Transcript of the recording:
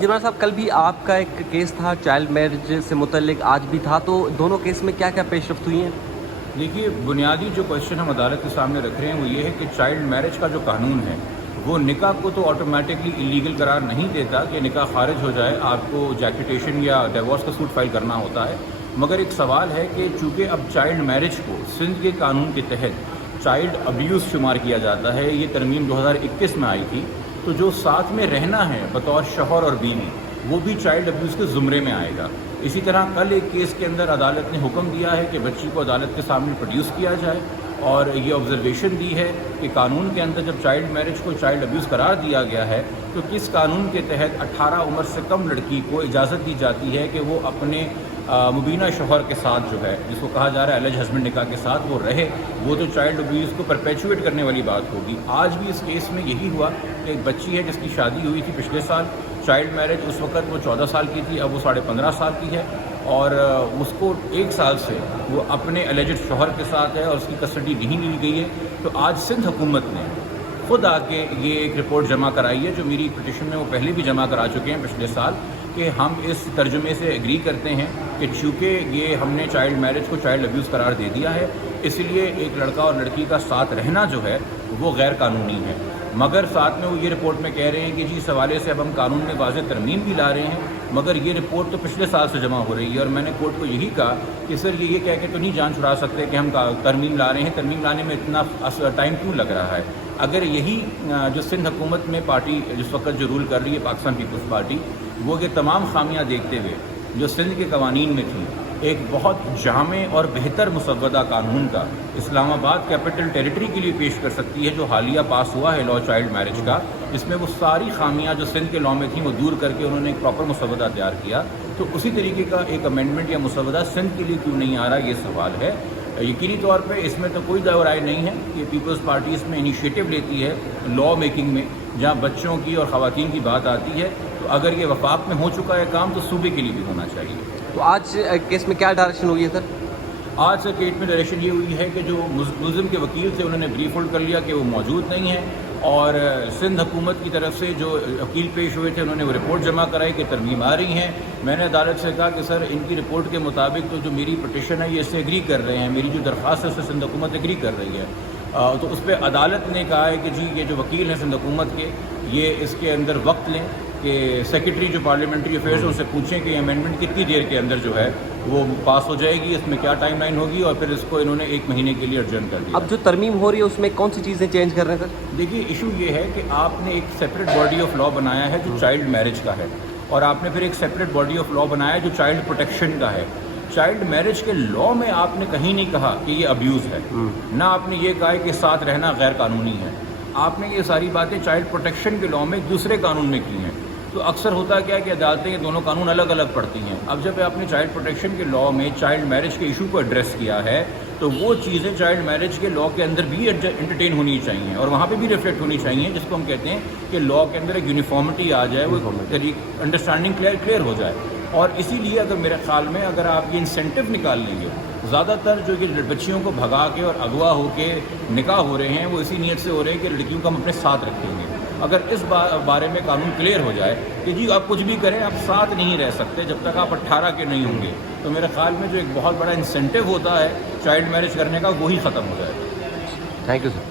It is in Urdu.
جنرل صاحب، کل بھی آپ کا ایک کیس تھا چائلڈ میرج سے متعلق، آج بھی تھا، تو دونوں کیس میں کیا کیا پیش رفت ہوئی ہیں؟ دیکھیے، بنیادی جو کوشچن ہم عدالت کے سامنے رکھ رہے ہیں وہ یہ ہے کہ چائلڈ میرج کا جو قانون ہے وہ نکاح کو تو آٹومیٹکلی انلیگل قرار نہیں دیتا کہ نکاح خارج ہو جائے آپ کو جیکوٹیشن یا ڈیورس کا سوٹ فائل کرنا ہوتا ہے، مگر ایک سوال ہے کہ چونکہ اب چائلڈ میرج کو سندھ کے قانون کے تحت چائلڈ ابیوز شمار کیا جاتا ہے، یہ ترمیم 2021 میں آئی تھی، تو جو ساتھ میں رہنا ہے بطور شوہر اور بیوی وہ بھی چائلڈ ابیوز کے زمرے میں آئے گا۔ اسی طرح کل ایک کیس کے اندر عدالت نے حکم دیا ہے کہ بچی کو عدالت کے سامنے پروڈیوس کیا جائے، اور یہ آبزرویشن دی ہے کہ قانون کے اندر جب چائلڈ میرج کو چائلڈ ابیوز قرار دیا گیا ہے تو کس قانون کے تحت 18 عمر سے کم لڑکی کو اجازت دی جاتی ہے کہ وہ اپنے مبینہ شوہر کے ساتھ جو ہے، جس کو کہا جا رہا ہے الج ہسبینڈ نکاح کے ساتھ، وہ رہے، وہ تو چائلڈ ابیوز کو پرپیچویٹ کرنے والی بات ہوگی۔ آج بھی اس کیس میں یہی ہوا کہ ایک بچی ہے جس کی شادی ہوئی تھی پچھلے سال، چائلڈ میرج اس وقت وہ 14 سال کی تھی، اب وہ 15.5 سال کی ہے، اور اس کو 1 سال سے وہ اپنے الجڈ شوہر کے ساتھ ہے اور اس کی کسٹڈی نہیں لی گئی ہے۔ تو آج سندھ حکومت نے خود آ کے یہ ایک رپورٹ جمع کرائی ہے، جو میری پٹیشن میں وہ پہلے بھی جمع کرا چکے ہیں پچھلے سال، کہ ہم اس ترجمے سے ایگری کرتے ہیں کہ چونکہ یہ ہم نے چائلڈ میرج کو چائلڈ ابیوز قرار دے دیا ہے، اس لیے ایک لڑکا اور لڑکی کا ساتھ رہنا جو ہے وہ غیر قانونی ہے۔ مگر ساتھ میں وہ یہ رپورٹ میں کہہ رہے ہیں کہ جی اس حوالے سے اب ہم قانون میں واضح ترمیم بھی لا رہے ہیں، مگر یہ رپورٹ تو پچھلے سال سے جمع ہو رہی ہے، اور میں نے کورٹ کو یہی کہا کہ سر یہ کہہ کے تو نہیں جان چھڑا سکتے کہ ہم ترمیم لا رہے ہیں، ترمیم لانے میں اتنا ٹائم کیوں لگ رہا ہے؟ اگر یہی جو سندھ حکومت میں پارٹی جس وقت جو رول کر رہی ہے پاکستان پیپلز پارٹی، وہ یہ تمام خامیاں دیکھتے ہوئے جو سندھ کے قوانین میں تھیں، ایک بہت جامع اور بہتر مسودہ قانون کا اسلام آباد کیپٹل ٹیریٹری کے لیے پیش کر سکتی ہے، جو حالیہ پاس ہوا ہے لا چائلڈ میرج کا، جس میں وہ ساری خامیاں جو سندھ کے لا میں تھیں وہ دور کر کے انہوں نے ایک پراپر مسودہ تیار کیا۔ تو اسی طریقے کا ایک امینڈمنٹ یا مسودہ سندھ کے لیے کیوں نہیں آ رہا، یہ سوال ہے۔ یقینی طور پہ اس میں تو کوئی دو رائے نہیں ہے کہ پیپلز پارٹی اس میں انیشیٹو لیتی ہے لا میکنگ میں، جہاں بچوں کی اور خواتین کی بات آتی ہے، تو اگر یہ وفاق میں ہو چکا ہے کام تو صوبے کے لیے بھی ہونا چاہیے۔ تو آج کیس میں کیا ڈائریکشن ہوئی ہے سر؟ آج سے کیس میں ڈائریکشن یہ ہوئی ہے کہ جو ملزم کے وکیل تھے انہوں نے بریف ہولڈ کر لیا کہ وہ موجود نہیں ہیں، اور سندھ حکومت کی طرف سے جو وکیل پیش ہوئے تھے انہوں نے وہ رپورٹ جمع کرائی کہ ترمیم آ رہی ہیں۔ میں نے عدالت سے کہا کہ سر ان کی رپورٹ کے مطابق تو جو میری پٹیشن ہے یہ اس سے ایگری کر رہے ہیں، میری جو درخواست ہے اس سے سندھ حکومت ایگری کر رہی ہے۔ تو اس پہ عدالت نے کہا ہے کہ جی یہ جو وکیل ہیں سندھ حکومت کے، یہ اس کے اندر وقت لیں کہ سیکرٹری جو پارلیمنٹری افیئرز ان سے پوچھیں کہ یہ امینڈمنٹ کتنی دیر کے اندر جو ہے وہ پاس ہو جائے گی، اس میں کیا ٹائم لائن ہوگی، اور پھر اس کو انہوں نے 1 مہینے کے لیے ارجنٹ کر دیا۔ اب جو ترمیم ہو رہی ہے اس میں کون سی چیزیں چینج کر رہے ہیں سر؟ دیکھیے، ایشو یہ ہے کہ آپ نے ایک سیپریٹ باڈی آف لا بنایا ہے جو چائلڈ میرج کا ہے، اور آپ نے پھر ایک سیپریٹ باڈی آف لا بنایا ہے جو چائلڈ پروٹیکشن کا ہے۔ چائلڈ میرج کے لا میں آپ نے کہیں نہیں کہا کہ یہ ابیوز ہے، نہ آپ نے یہ کہا ہے کہ ساتھ رہنا غیر قانونی ہے۔ آپ نے یہ ساری باتیں چائلڈ پروٹیکشن کے لا میں دوسرے قانون میں کی ہیں۔ تو اکثر ہوتا کیا ہے کہ عدالتیں یہ دونوں قانون الگ الگ پڑھتی ہیں۔ اب جب آپ نے چائلڈ پروٹیکشن کے لا میں چائلڈ میرج کے ایشو کو ایڈریس کیا ہے تو وہ چیزیں چائلڈ میرج کے لا کے اندر بھی انٹرٹین ہونی چاہیے، اور وہاں پہ بھی ریفلیکٹ ہونی چاہیے، جس کو ہم کہتے ہیں کہ لا کے اندر ایک یونیفارمٹی آ جائے، وہ انڈرسٹینڈنگ کلیئر ہو جائے۔ اور اسی لیے اگر میرے خیال میں اگر آپ یہ انسینٹیو نکال لیں گے، زیادہ تر جو یہ بچیوں کو بھگا کے اور اغوا ہو کے نکاح ہو رہے ہیں وہ اسی نیت سے ہو رہے ہیں کہ لڑکیوں کو ہم اپنے ساتھ رکھیں گے۔ اگر اس بارے میں قانون کلیئر ہو جائے کہ جی آپ کچھ بھی کریں آپ ساتھ نہیں رہ سکتے جب تک آپ 18 کے نہیں ہوں گے، تو میرے خیال میں جو ایک بہت بڑا انسینٹیو ہوتا ہے چائلڈ میرج کرنے کا وہی ختم ہو جائے گا۔ Thank you sir.